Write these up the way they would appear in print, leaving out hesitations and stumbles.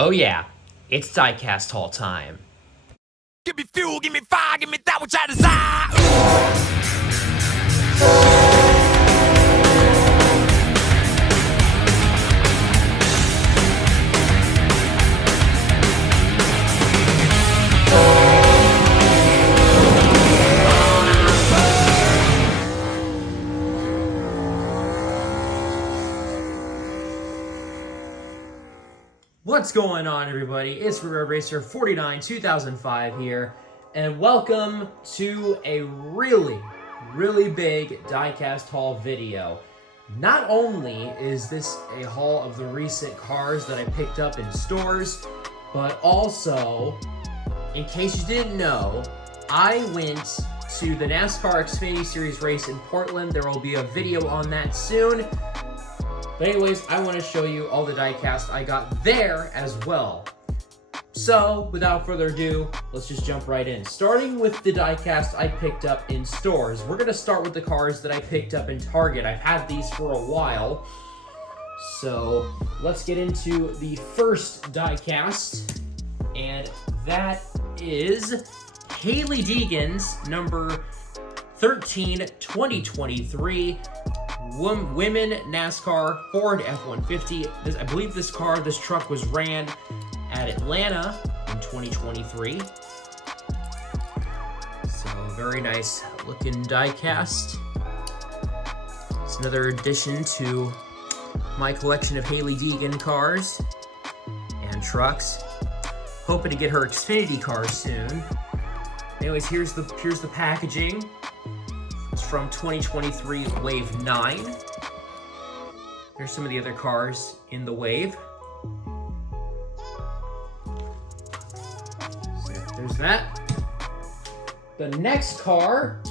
Oh yeah, it's Diecast Hall time. Give me fuel, give me fire, give me that which I desire. What's going on, everybody? It's Rare Racer 49 2005 here, and welcome to a really big Diecast Haul video. Not only is this a haul of the recent cars that I picked up in stores, but also, in case you didn't know, I went to the NASCAR Xfinity Series race in Portland. There will be a video on that soon. But anyways, I want to show you all the diecast I got there as well. So, without further ado, let's just jump right in. Starting with the diecast I picked up in stores, we're going to start with the cars that I picked up in Target. I've had these for a while. So, let's get into the first diecast. And that is Hailie Deegan's number 13 2023 Women NASCAR Ford F-150. I believe this truck was ran at Atlanta in 2023. So very nice looking diecast. It's another addition to my collection of Hailie Deegan cars and trucks. Hoping to get her Xfinity car soon. Anyways, here's the packaging. From 2023 Wave 9. Here's some of the other cars in the wave. So there's that. The next car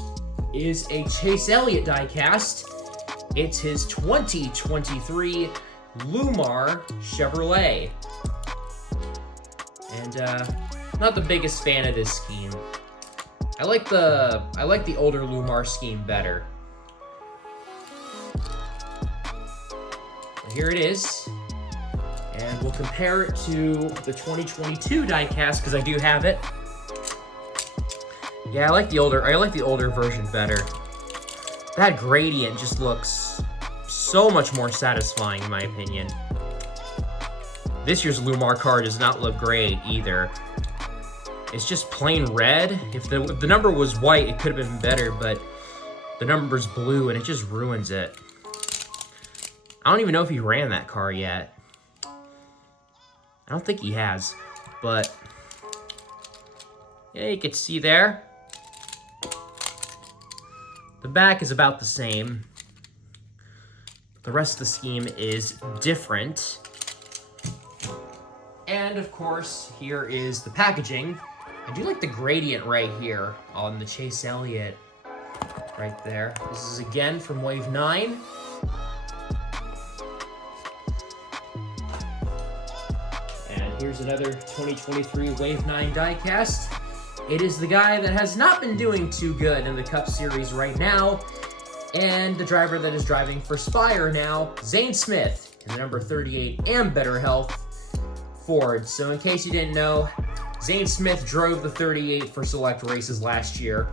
is a Chase Elliott diecast. It's his 2023 Lumar Chevrolet. And not the biggest fan of this scheme. I like the older Lumar scheme better. Here it is, and we'll compare it to the 2022 diecast because I do have it. Yeah, I like the older version better. That gradient just looks so much more satisfying in my opinion. This year's Lumar car does not look great either. It's just plain red. If the number was white, it could have been better, but the number's blue and it just ruins it. I don't even know if he ran that car yet. I don't think he has, but yeah, you can see there. The back is about the same. The rest of the scheme is different. And of course, here is the packaging. I do like the gradient right here on the Chase Elliott right there. This is again from Wave 9. And here's another 2023 Wave 9 diecast. It is the guy that has not been doing too good in the Cup Series right now, and the driver that is driving for Spire now, Zane Smith, in the number 38 and Better Health Ford. So in case you didn't know, Zane Smith drove the 38 for select races last year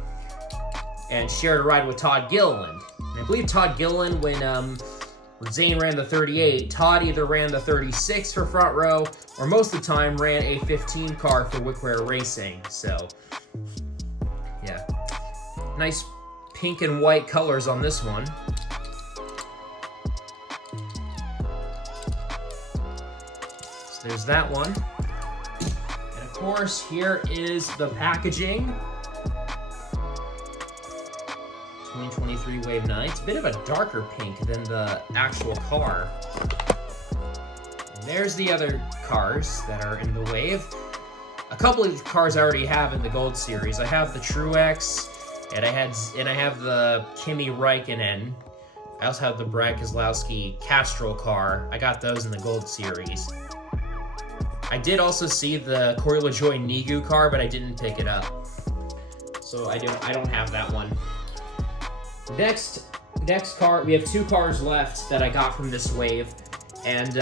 and shared a ride with Todd Gilliland. And I believe Todd Gilliland, when Zane ran the 38, Todd either ran the 36 for Front Row or most of the time ran a 15 car for Wickware Racing. So, yeah. Nice pink and white colors on this one. So there's that one. Of course, here is the packaging. 2023 Wave 9. It's a bit of a darker pink than the actual car. And there's the other cars that are in the wave. A couple of cars I already have in the Gold Series. I have the Truex, and I have the Kimi Räikkönen. I also have the Brad Keselowski Castrol car. I got those in the Gold Series. I did also see the Corey LaJoie Nigu car, but I didn't pick it up. So I don't have that one. Next car, we have two cars left that I got from this wave. And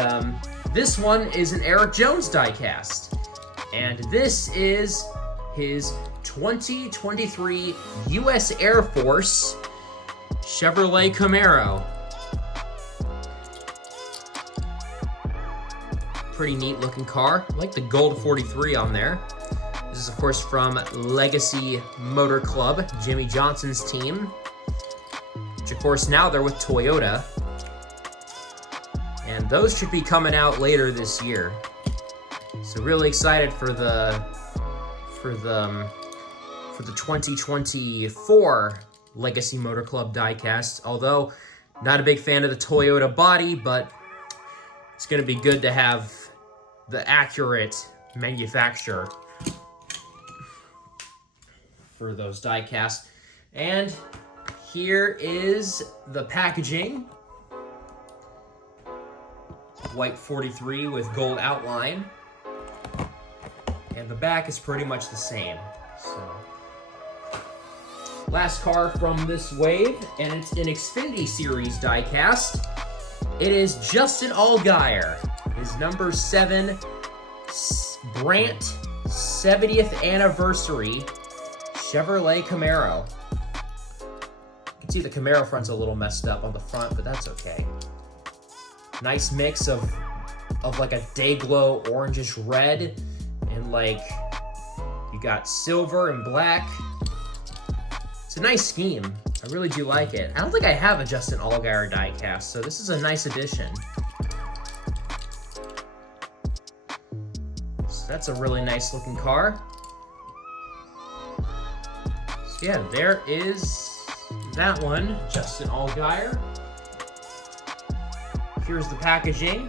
This one is an Eric Jones diecast. And this is his 2023 U.S. Air Force Chevrolet Camaro. Pretty neat looking car. I like the gold 43 on there. This is of course from Legacy Motor Club, Jimmy Johnson's team. Which of course now they're with Toyota. And those should be coming out later this year. So really excited for the 2024 Legacy Motor Club diecast. Although not a big fan of the Toyota body, but it's going to be good to have the accurate manufacturer for those diecasts. And here is the packaging. White 43 with gold outline. And the back is pretty much the same. So, last car from this wave, and it's an Xfinity Series diecast. It is Justin Allgaier, his number 7 Brandt 70th anniversary Chevrolet Camaro. You can see the Camaro front's a little messed up on the front, but that's okay. Nice mix of like a day glow orangish red, and like you got silver and black. It's a nice scheme. I really do like it. I don't think I have a Justin Allgaier diecast, so this is a nice addition. So that's a really nice looking car. So yeah, there is that one, Justin Allgaier. Here's the packaging.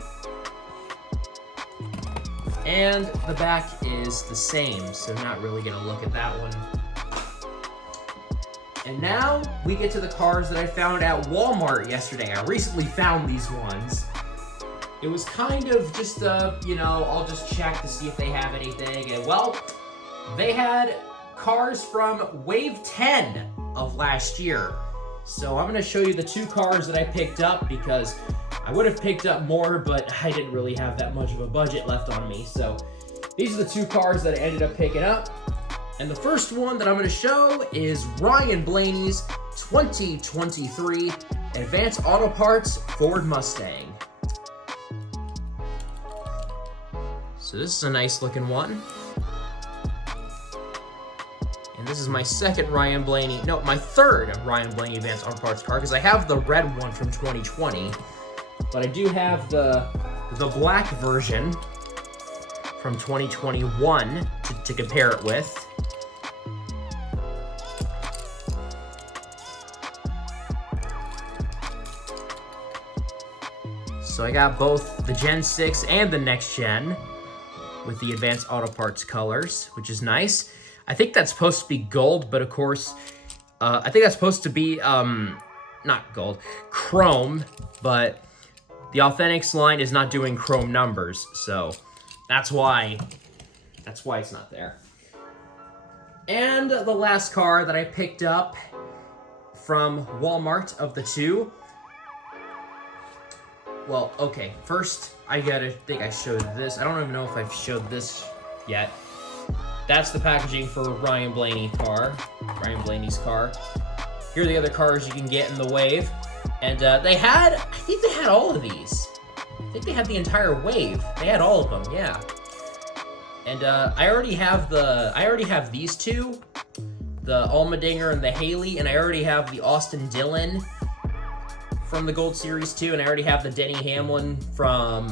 And the back is the same, so not really gonna look at that one. And now we get to the cars that I found at Walmart yesterday. I recently found these ones. It was kind of just I'll just check to see if they have anything. And well, they had cars from Wave 10 of last year. So I'm gonna show you the 2 cars that I picked up because I would have picked up more, but I didn't really have that much of a budget left on me. So these are the 2 cars that I ended up picking up. And the first one that I'm going to show is Ryan Blaney's 2023 Advance Auto Parts Ford Mustang. So this is a nice looking one. And this is my second my third Ryan Blaney Advance Auto Parts car, because I have the red one from 2020. But I do have the black version from 2021 to compare it with. So I got both the Gen 6 and the Next Gen with the Advanced Auto Parts colors, which is nice. I think that's supposed to be gold, but of course, I think that's supposed to be, not gold, chrome, but the Authentics line is not doing chrome numbers, so that's why it's not there. And the last car that I picked up from Walmart of the 2. Well, okay, first I think I showed this. I don't even know if I've showed this yet. That's the packaging for Ryan Blaney's car. Here are the other cars you can get in the wave. And I think they had all of these. I think they had the entire wave. They had all of them, yeah. And I already have these 2, the Allmendinger and the Haley, and I already have the Austin Dillon from the Gold Series 2, and I already have the Denny Hamlin from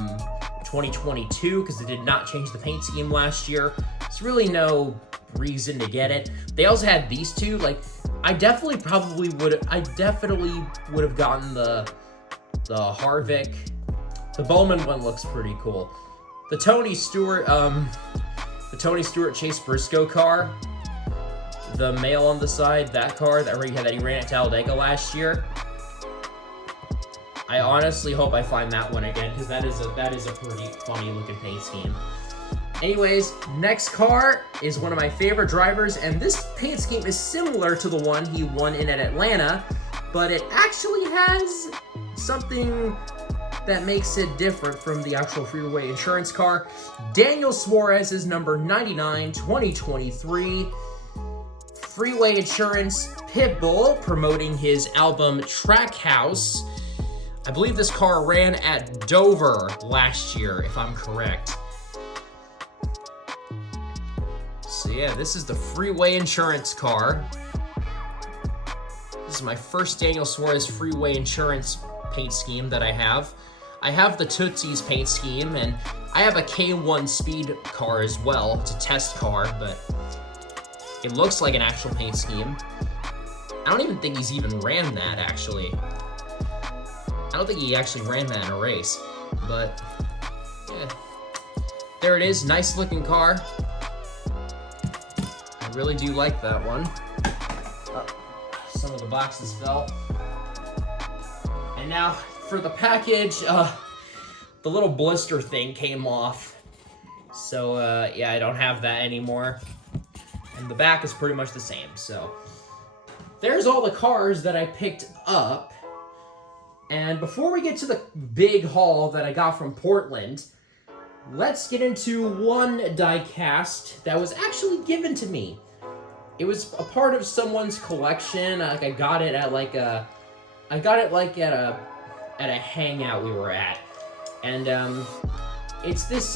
2022 because they did not change the paint scheme last year. There's really no reason to get it. They also had these 2. Like, I definitely would have gotten the Harvick. The Bowman one looks pretty cool. The Tony Stewart Chase Briscoe car, the male on the side, that car that he ran at Talladega last year. I honestly hope I find that one again, because that is a pretty funny looking paint scheme. Anyways, next car is one of my favorite drivers, and this paint scheme is similar to the one he won in at Atlanta, but it actually has something that makes it different from the actual Freeway Insurance car. Daniel Suarez is number 99, 2023. Freeway Insurance Pitbull promoting his album Trackhouse. I believe this car ran at Dover last year, if I'm correct. So yeah, this is the Freeway Insurance car. This is my first Daniel Suarez Freeway Insurance paint scheme that I have. I have the Tootsie's paint scheme, and I have a K1 speed car as well. It's a test car, but it looks like an actual paint scheme. I don't even think he's even ran that, actually. I don't think he actually ran that in a race, but yeah. There it is, nice looking car. I really do like that one. Some of the boxes fell. And now for the package, the little blister thing came off. So yeah, I don't have that anymore. And the back is pretty much the same. So there's all the cars that I picked up. And before we get to the big haul that I got from Portland, let's get into one diecast that was actually given to me. It was a part of someone's collection. Like I got it at at a hangout we were at, and it's this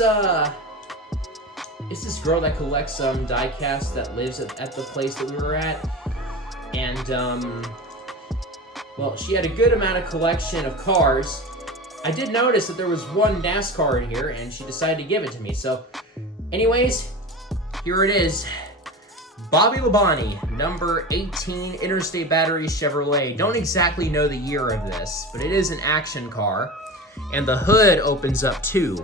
girl that collects diecast that lives at the place that we were at, and well, she had a good amount of collection of cars. I did notice that there was one NASCAR in here, and she decided to give it to me. So, anyways, here it is. Bobby Labonte, number 18, Interstate Battery Chevrolet. Don't exactly know the year of this, but it is an action car. And the hood opens up too.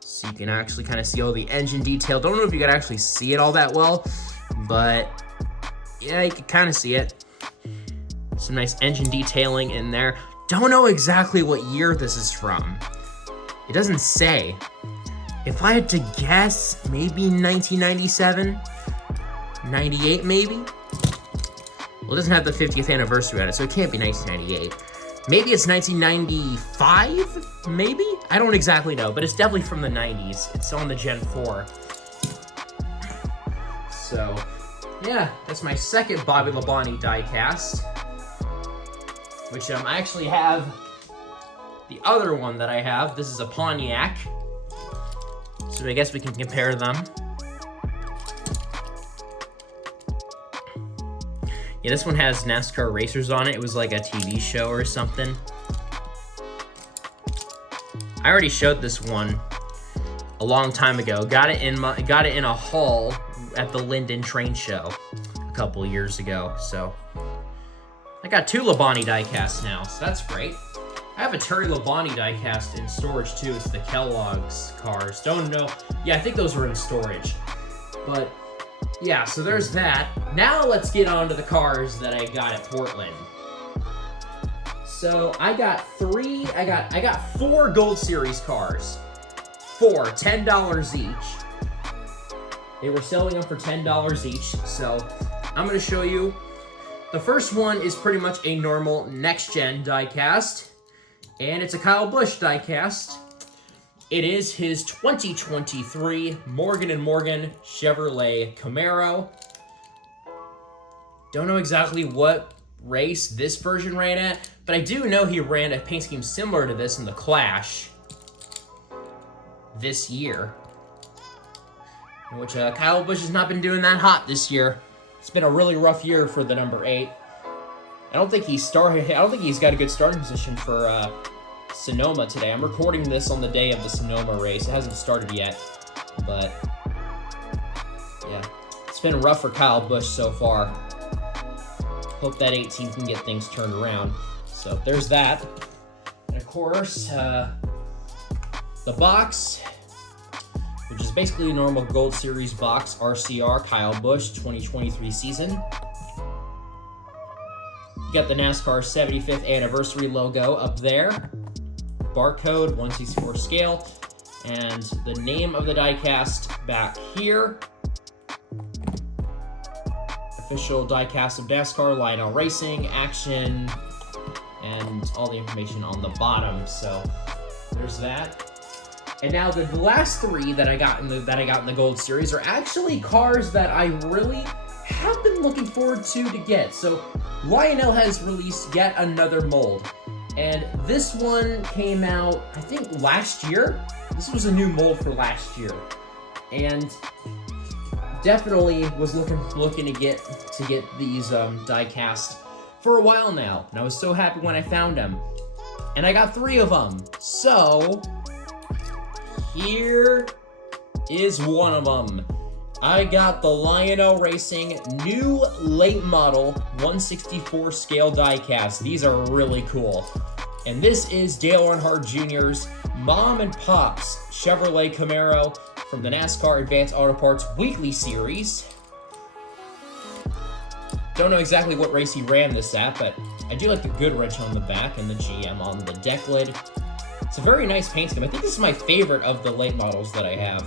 So you can actually kind of see all the engine detail. Don't know if you can actually see it all that well, but yeah, you can kind of see it. Some nice engine detailing in there. Don't know exactly what year this is from. It doesn't say. If I had to guess, maybe 1997? 98 maybe? Well, it doesn't have the 50th anniversary on it, so it can't be 1998. Maybe it's 1995? Maybe? I don't exactly know, but it's definitely from the 90s. It's on the Gen 4. So, yeah, that's my second Bobby Labonte diecast. Which I actually have the other one that I have. This is a Pontiac. So I guess we can compare them. Yeah, this one has NASCAR racers on it. It was like a TV show or something. I already showed this one a long time ago. Got it in a haul at the Linden Train Show a couple years ago. So I got two Labonte diecasts now, so that's great. I have a Terry Labonte diecast in storage too. It's the Kellogg's cars. Don't know. Yeah, I think those were in storage. But yeah, so there's that. Now let's get on to the cars that I got at Portland. So I got four Gold Series cars. $10 each. They were selling them for $10 each. So I'm gonna show you. The first one is pretty much a normal next-gen diecast, and it's a Kyle Busch diecast. It is his 2023 Morgan & Morgan Chevrolet Camaro. Don't know exactly what race this version ran at, but I do know he ran a paint scheme similar to this in the Clash this year, in which Kyle Busch has not been doing that hot this year. It's been a really rough year for the number 8. I don't think he's got a good starting position for Sonoma today. I'm recording this on the day of the Sonoma race. It hasn't started yet, but yeah, it's been rough for Kyle Busch so far. Hope that 18 can get things turned around. So there's that. And of course, the box, which is basically a normal Gold Series box, RCR, Kyle Busch, 2023 season. You got the NASCAR 75th anniversary logo up there. Barcode, 1/64 scale. And the name of the diecast back here. Official diecast of NASCAR, Lionel Racing, Action, and all the information on the bottom. So there's that. And now the last three that I got in the Gold Series are actually cars that I really have been looking forward to get. So Lionel has released yet another mold, and this one came out, I think, last year. This was a new mold for last year, and definitely was looking to get these diecast for a while now, and I was so happy when I found them, and I got 3 of them. So here is one of them. I got the Lionel Racing new late model 1/64 scale diecast. These are really cool. And this is Dale Earnhardt Jr.'s Mom and Pop's Chevrolet Camaro from the NASCAR Advanced Auto Parts Weekly Series. Don't know exactly what race he ran this at, but I do like the Goodrich on the back and the GM on the deck lid. It's a very nice paint scheme. I think this is my favorite of the late models that I have.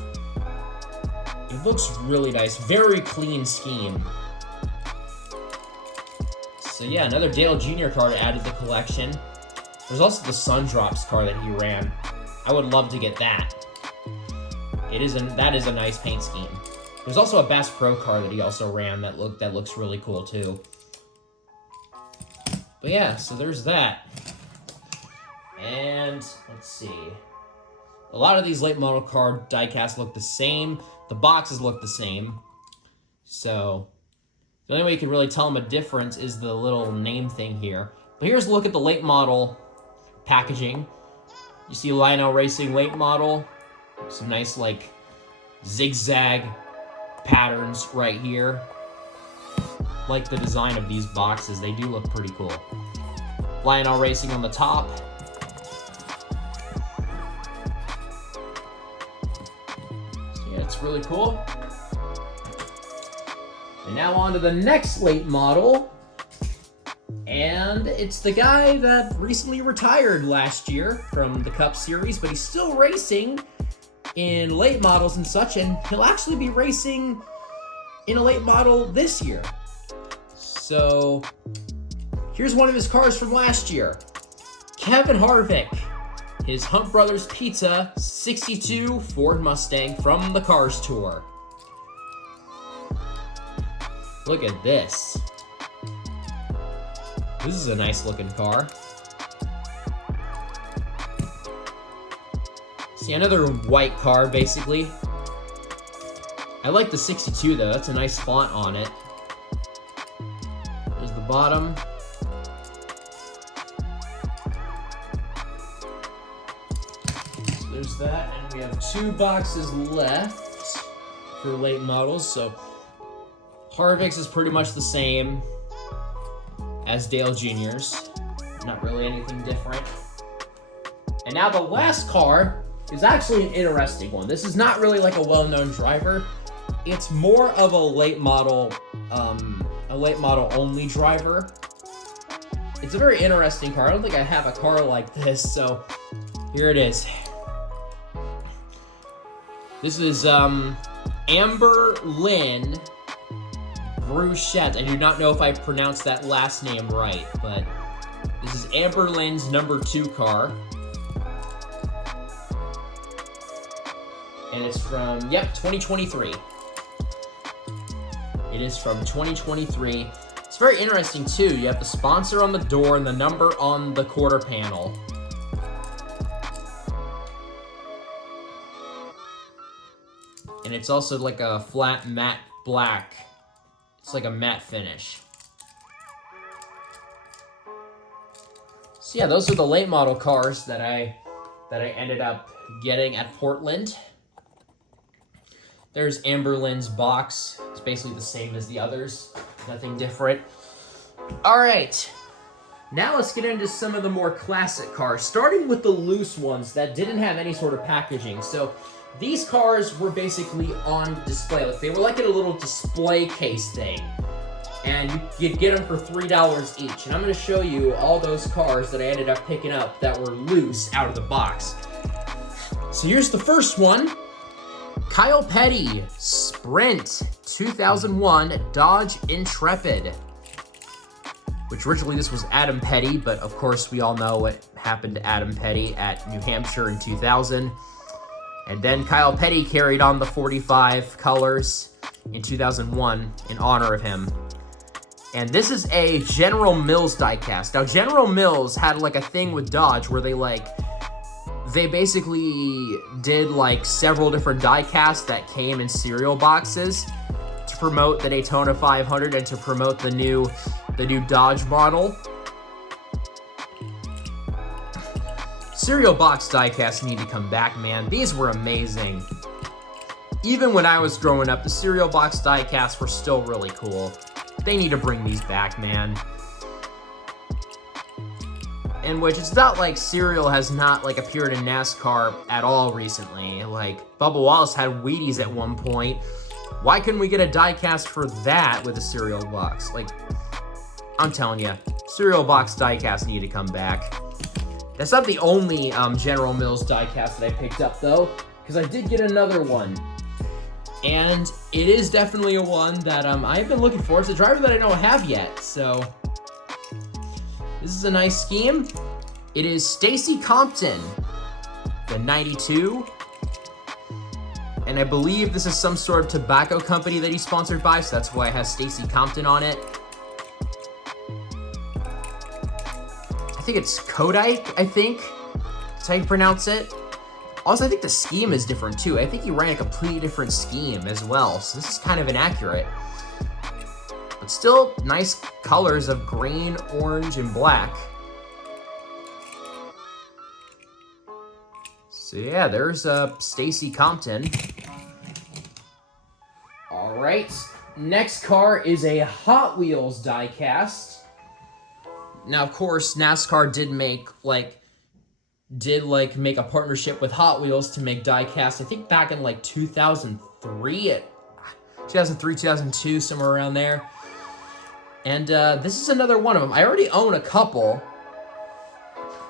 It looks really nice. Very clean scheme. So yeah, another Dale Jr. car to add to the collection. There's also the Sundrops car that he ran. I would love to get that. That is a nice paint scheme. There's also a Bass Pro car that he also ran that looks really cool too. But yeah, so there's that. And let's see. A lot of these late model car diecasts look the same. The boxes look the same. So the only way you can really tell them a difference is the little name thing here. But here's a look at the late model packaging. You see Lionel Racing late model. Some nice like zigzag patterns right here. Like the design of these boxes. They do look pretty cool. Lionel Racing on the top. It's really cool. And now on to the next late model. And it's the guy that recently retired last year from the Cup Series, but he's still racing in late models and such, and he'll actually be racing in a late model this year. So here's one of his cars from last year. Kevin Harvick. His Hunt Brothers Pizza 62 Ford Mustang from the Cars Tour. Look at this. This is a nice looking car. See, another white car, basically. I like the 62 though, that's a nice font on it. There's the bottom. There's that, and we have 2 boxes left for late models. So Harvick's is pretty much the same as Dale Jr.'s. Not really anything different. And now the last car is actually an interesting one. This is not really like a well-known driver. It's more of a late model only driver. It's a very interesting car. I don't think I have a car like this, so here it is. This is Amber Lynn Bruchette. I do not know if I pronounced that last name right, but this is Amber Lynn's number 2 car. And it's from, 2023. It is from 2023. It's very interesting too. You have the sponsor on the door and the number on the quarter panel. And it's also like a flat matte black. It's like a matte finish. So yeah, those are the late model cars that I ended up getting at Portland. There's Amber Lynn's box. It's basically the same as the others. Nothing different. All right. Now let's get into some of the more classic cars, starting with the loose ones that didn't have any sort of packaging. So these cars were basically on display. Like, they were like in a little display case thing. And you'd get them for $3 each. And I'm going to show you all those cars that I ended up picking up that were loose out of the box. So here's the first one. Kyle Petty, Sprint 2001 Dodge Intrepid. which originally this was Adam Petty, but of course we all know what happened to Adam Petty at New Hampshire in 2000. And then Kyle Petty carried on the 45 colors in 2001 in honor of him. And this is a General Mills diecast. Now, General Mills had like a thing with Dodge where they basically did like several different diecasts that came in cereal boxes to promote the Daytona 500 and to promote the new Dodge model. Cereal box diecasts need to come back, man. These were amazing. Even when I was growing up, the cereal box diecasts were still really cool. They need to bring these back, man. In which it's not like cereal has not like appeared in NASCAR at all recently. Like Bubba Wallace had Wheaties at one point. Why couldn't we get a diecast for that with a cereal box? Like, I'm telling you, cereal box diecasts need to come back. That's not the only General Mills diecast that I picked up though, because I did get another one. And it is definitely a one that I've been looking for. It's a driver that I don't have yet, so this is a nice scheme. It is Stacy Compton, the 92. And I believe this is some sort of tobacco company that he's sponsored by, so that's why it has Stacy Compton on it. I think it's Kodike, I think. That's how you pronounce it. Also, I think the scheme is different too. I think he ran a completely different scheme as well, so this is kind of inaccurate. But still, nice colors of green, orange, and black. So yeah, there's Stacy Compton. All right, next car is a Hot Wheels diecast. Now, of course, NASCAR did make a partnership with Hot Wheels to make diecast. I think back in like 2003, 2002, somewhere around there. And this is another one of them. I already own a couple.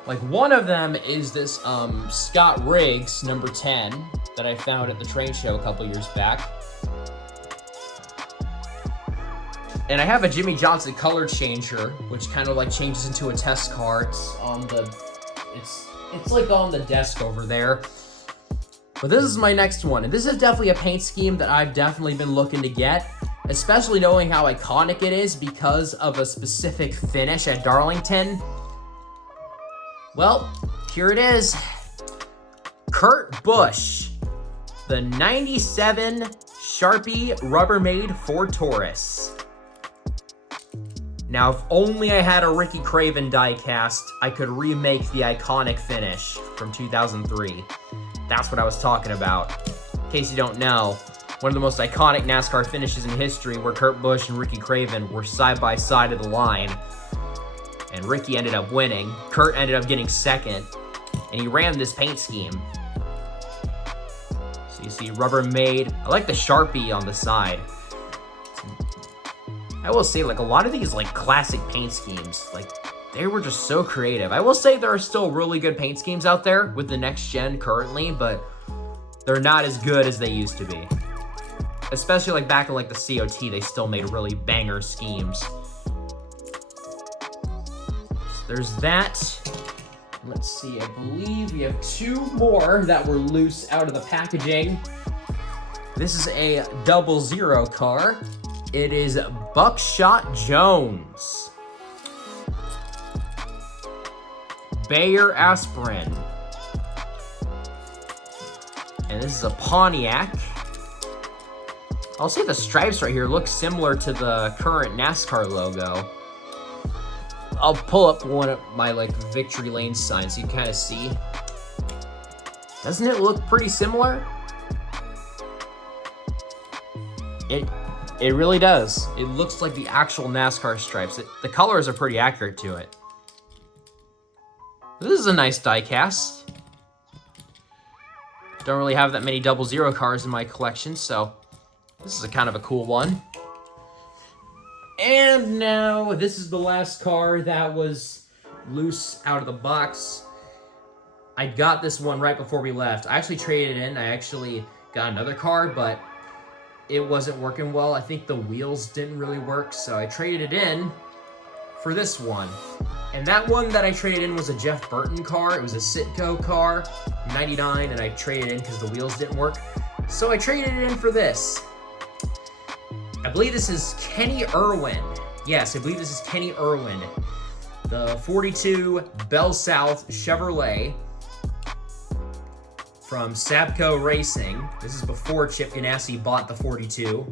Like one of them is this Scott Riggs number 10 that I found at the train show a couple years back. And I have a Jimmy Johnson color changer, which kind of like changes into a test car. It's like on the desk over there. But this is my next one, and this is definitely a paint scheme that I've definitely been looking to get, especially knowing how iconic it is because of a specific finish at Darlington. Well, here it is. Kurt Busch, the 97 Sharpie Rubbermaid Ford Taurus. Now, if only I had a Ricky Craven diecast, I could remake the iconic finish from 2003. That's what I was talking about. In case you don't know, one of the most iconic NASCAR finishes in history where Kurt Busch and Ricky Craven were side by side of the line. And Ricky ended up winning. Kurt ended up getting second. And he ran this paint scheme. So you see Rubbermaid. I like the Sharpie on the side. I will say, like, a lot of these, like, classic paint schemes, like, they were just so creative. I will say there are still really good paint schemes out there with the next gen currently, but they're not as good as they used to be. Especially, like, back in, like, the COT, they still made really banger schemes. So there's that. Let's see, I believe we have two more that were loose out of the packaging. This is a 00 car. It is Buckshot Jones. Bayer Aspirin. And this is a Pontiac. I'll say the stripes right here look similar to the current NASCAR logo. I'll pull up one of my like Victory Lane signs so you can kind of see. Doesn't it look pretty similar? It really does. It looks like the actual NASCAR stripes. The colors are pretty accurate to it. This is a nice diecast. Don't really have that many 00 cars in my collection, so this is a kind of a cool one. And now, this is the last car that was loose out of the box. I got this one right before we left. I actually traded it in. I actually got another car, but it wasn't working well. I think the wheels didn't really work, so I traded it in for this one. And that one that I traded in was a Jeff Burton car. It was a Citgo car, 99, and I traded in because the wheels didn't work. So I traded it in for this. I believe this is Kenny Irwin. Yes, I believe this is Kenny Irwin. The 42 Bell South Chevrolet from Sabco Racing. This is before Chip Ganassi bought the 42.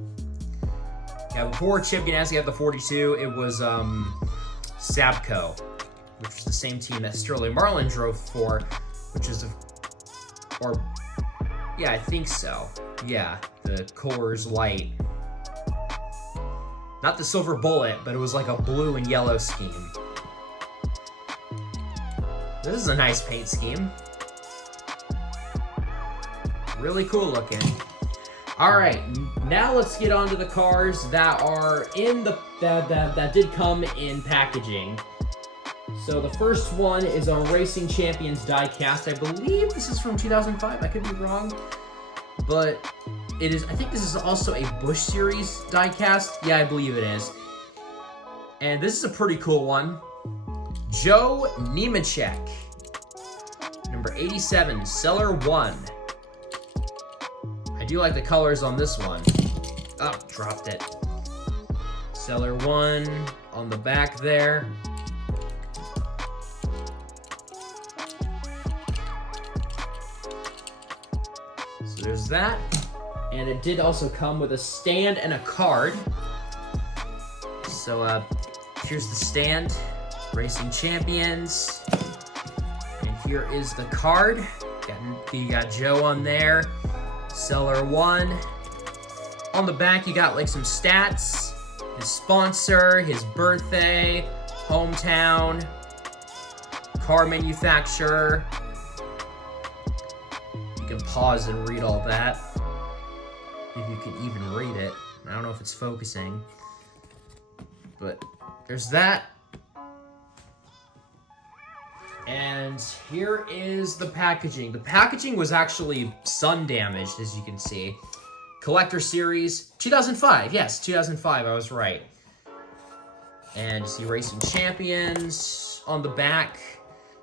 Yeah, before Chip Ganassi had the 42, it was Sabco, which was the same team that Sterling Marlin drove for, which is, yeah, I think so. Yeah, the Coors Light. Not the Silver Bullet, but it was like a blue and yellow scheme. This is a nice paint scheme. Really cool looking. All right, now let's get on to the cars that are in the that did come in packaging. So the first one is on Racing Champions Diecast. I believe this is from 2005. I could be wrong, but it is. I think this is also a Busch Series diecast. Yeah, I believe it is. And this is a pretty cool one. Joe Nemechek, number 87, Cellar 1. I do like the colors on this one. Oh, dropped it. Cellar 1 on the back there. So there's that. And it did also come with a stand and a card. So here's the stand, Racing Champions. And here is the card. You got Joe on there, Cellar 1. On the back you got like some stats, his sponsor, his birthday, hometown, car manufacturer. You can pause and read all that, if you can even read it. I don't know if it's focusing, but there's that. And here is the packaging. The packaging was actually sun damaged, as you can see. Collector Series, 2005. Yes, 2005, I was right. And you see Racing Champions on the back.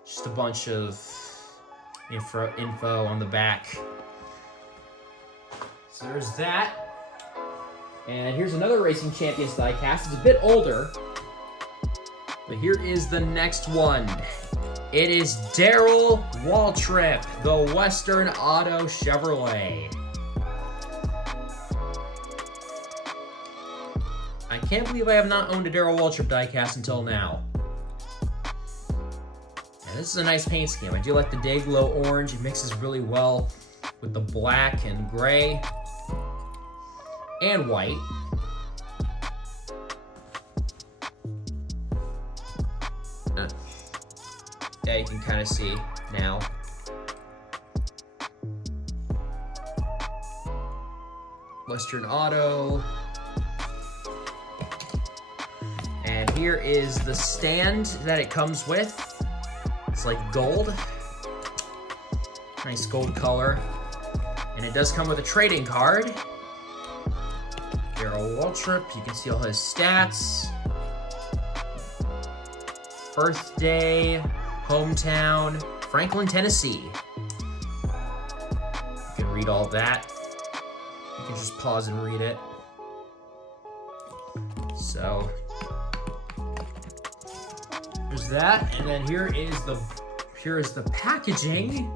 Just a bunch of info on the back. So there's that. And here's another Racing Champions diecast. It's a bit older, but here is the next one. It is Darrell Waltrip, the Western Auto Chevrolet. I can't believe I have not owned a Darrell Waltrip diecast until now. And this is a nice paint scheme. I do like the Day Glow orange. It mixes really well with the black and gray and white. Yeah, you can kind of see now. Western Auto. And here is the stand that it comes with. It's like gold. Nice gold color. And it does come with a trading card. Darrell Waltrip, you can see all his stats. Birthday, hometown, Franklin, Tennessee. You can read all that. You can just pause and read it. So there's that, and then here is the packaging.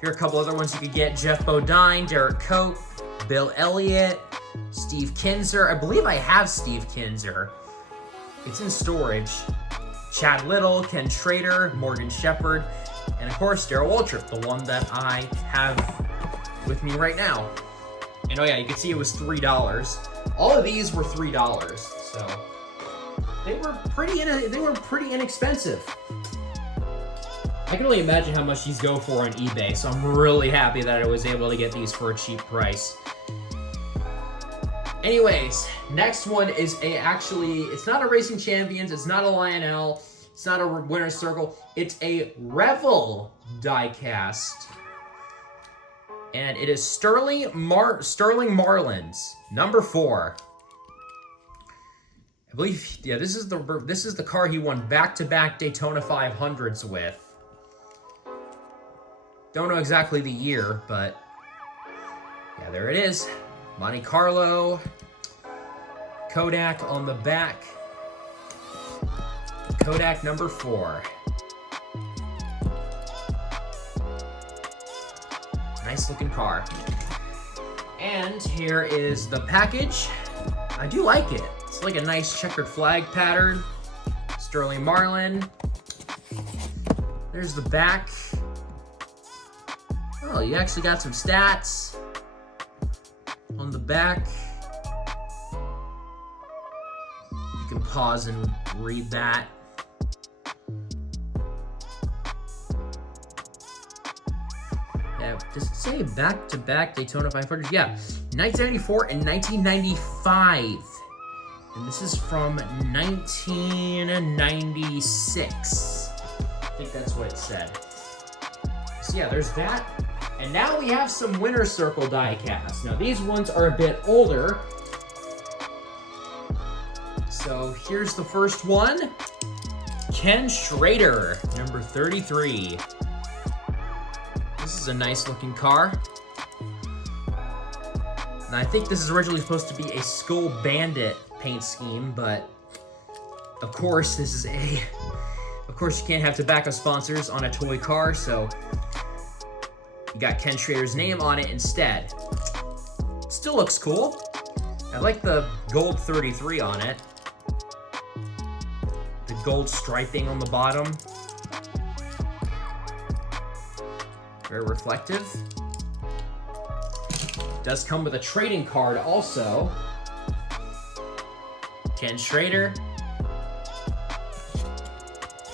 Here are a couple other ones you could get. Jeff Bodine, Derek Coate, Bill Elliott, Steve Kinzer. I believe I have Steve Kinzer. It's in storage. Chad Little, Ken Schrader, Morgan Shepherd, and of course, Darrell Waltrip, the one that I have with me right now. And oh yeah, you can see it was $3. All of these were $3, so they were pretty inexpensive. I can only imagine how much these go for on eBay, so I'm really happy that I was able to get these for a cheap price. Anyways, next one is it's not a Racing Champions, it's not a Lionel, it's not a Winner's Circle, it's a Revel diecast. And it is Sterling Marlins, number 4. I believe, yeah, this is the car he won back-to-back Daytona 500s with. Don't know exactly the year, but yeah, there it is. Monte Carlo, Kodak on the back. Kodak number 4. Nice looking car. And here is the package. I do like it. It's like a nice checkered flag pattern. Sterling Marlin. There's the back. Oh, you actually got some stats on the back. You can pause and read that. Yeah, does it say back-to-back Daytona 500? Yeah, 1994 and 1995. And this is from 1996. I think that's what it said. So yeah, there's that. And now we have some Winner's Circle diecast. Now these ones are a bit older. So here's the first one. Ken Schrader, number 33. This is a nice looking car. And I think this is originally supposed to be a Skull Bandit paint scheme, but of course you can't have tobacco sponsors on a toy car, so you got Ken Schrader's name on it instead. Still looks cool. I like the gold 33 on it. The gold striping on the bottom. Very reflective. Does come with a trading card also. Ken Schrader.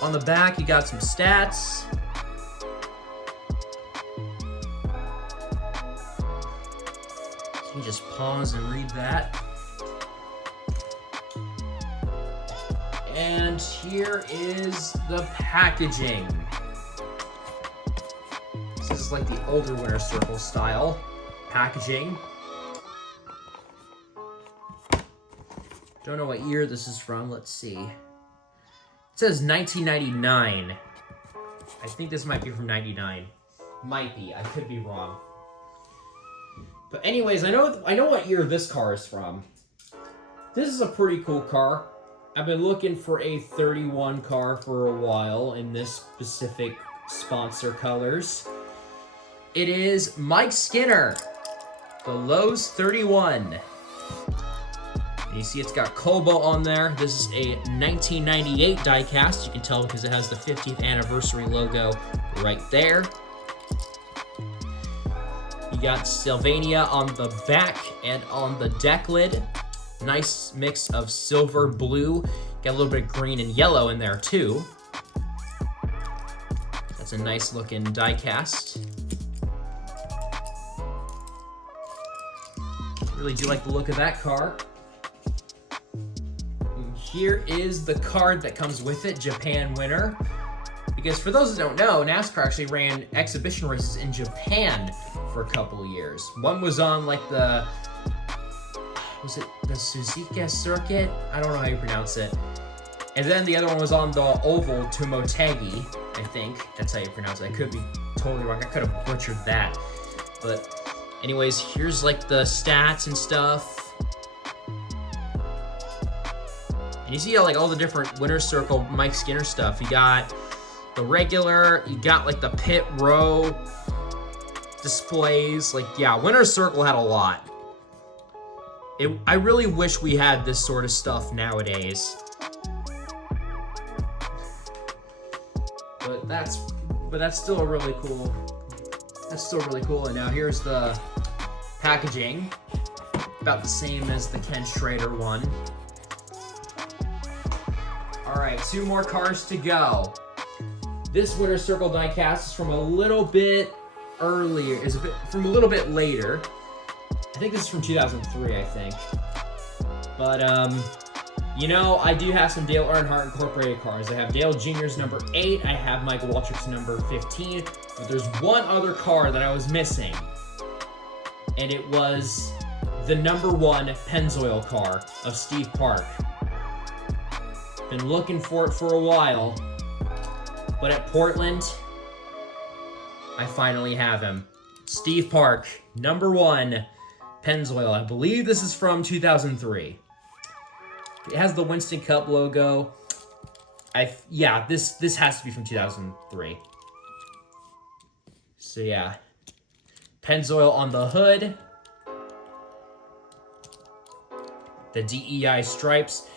On the back, you got some stats. So you just pause and read that. And here is the packaging. This is like the older Winner's Circle style packaging. Don't know what year this is from. Let's see. It says 1999. I think this might be from 99. Might be. I could be wrong. But anyways, I know what year this car is from. This is a pretty cool car. I've been looking for a 31 car for a while in this specific sponsor colors. It is Mike Skinner, the Lowe's 31. And you see it's got Colbo on there. This is a 1998 diecast. You can tell because it has the 50th anniversary logo right there. You got Sylvania on the back and on the deck lid. Nice mix of silver, blue. Got a little bit of green and yellow in there too. That's a nice looking diecast. Really do like the look of that car. And here is the card that comes with it, Japan winner. Because for those that don't know, NASCAR actually ran exhibition races in Japan for a couple of years. One was on like the Suzuka circuit? I don't know how you pronounce it. And then the other one was on the oval Tomotegi, I think. That's how you pronounce it. I could be totally wrong. I could have butchered that. But anyways, here's like the stats and stuff. And you see like all the different Winner's Circle Mike Skinner stuff. You got the regular, you got like the pit row displays. Like, yeah, Winner's Circle had a lot. I really wish we had this sort of stuff nowadays. But that's still really cool. That's still really cool. And now here's the packaging. About the same as the Ken Schrader one. Alright, 2 more cars to go. This Winner's Circle diecast is from a little bit earlier, from a little bit later. I think this is from 2003, I think. But, you know, I do have some Dale Earnhardt Incorporated cars. I have Dale Jr.'s number 8. I have Michael Waltrip's number 15. But there's one other car that I was missing. and it was the #1 Pennzoil car of Steve Park. Been looking for it for a while, but at Portland, I finally have him. Steve Park, #1 Pennzoil. I believe this is from 2003. It has the Winston Cup logo. Yeah, this has to be from 2003. So yeah, Pennzoil on the hood. The DEI stripes.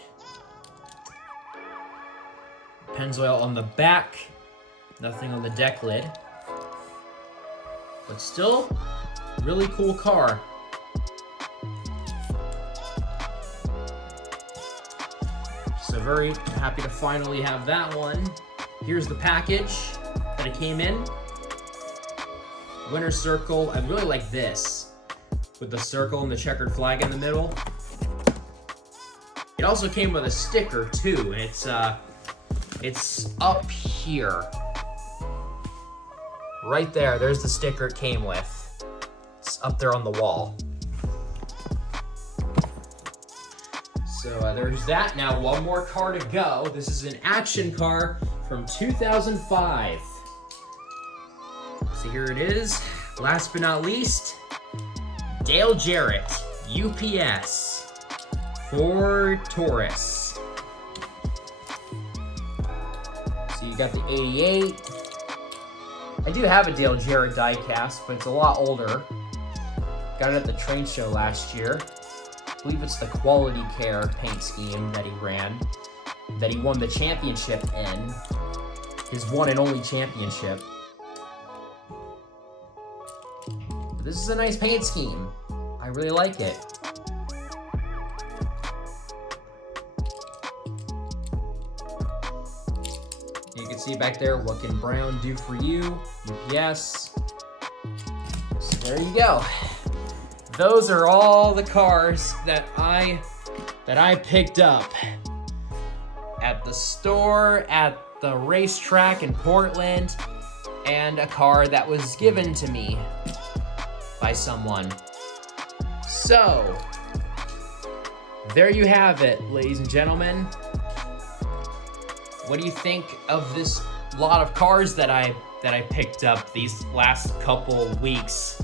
Pennzoil on the back. Nothing on the deck lid. But still, really cool car. So very happy to finally have that one. Here's the package that it came in. Winner's circle. I really like this, with the circle and the checkered flag in the middle. It also came with a sticker too, and it's up here. Right there, there's the sticker it came with. It's up there on the wall. So there's that. Now one more car to go. This is an action car from 2005. So here it is. Last but not least, Dale Jarrett, UPS, Ford Taurus. So you got the 88. I do have a Dale Jarrett diecast, but it's a lot older. Got it at the train show last year. I believe it's the Quality Care paint scheme that he ran, that he won the championship in, his one and only championship. But this is a nice paint scheme. I really like it. You can see back there, what can Brown do for you? UPS. So there you go. Those are all the cars that I picked up at the store, at the racetrack in Portland, and a car that was given to me by someone. So, there you have it, ladies and gentlemen. What do you think of this lot of cars that I picked up these last couple weeks?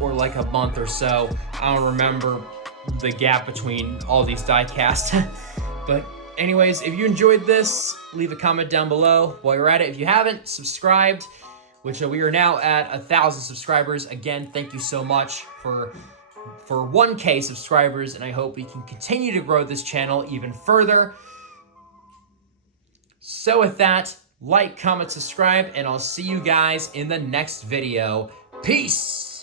Or like a month or so. I don't remember the gap between all these diecasts. But anyways, if you enjoyed this, leave a comment down below. While you're at it, if you haven't subscribed, which we are now at 1,000 subscribers. Again, thank you so much for 1K subscribers, and I hope we can continue to grow this channel even further. So with that, like, comment, subscribe, and I'll see you guys in the next video. Peace!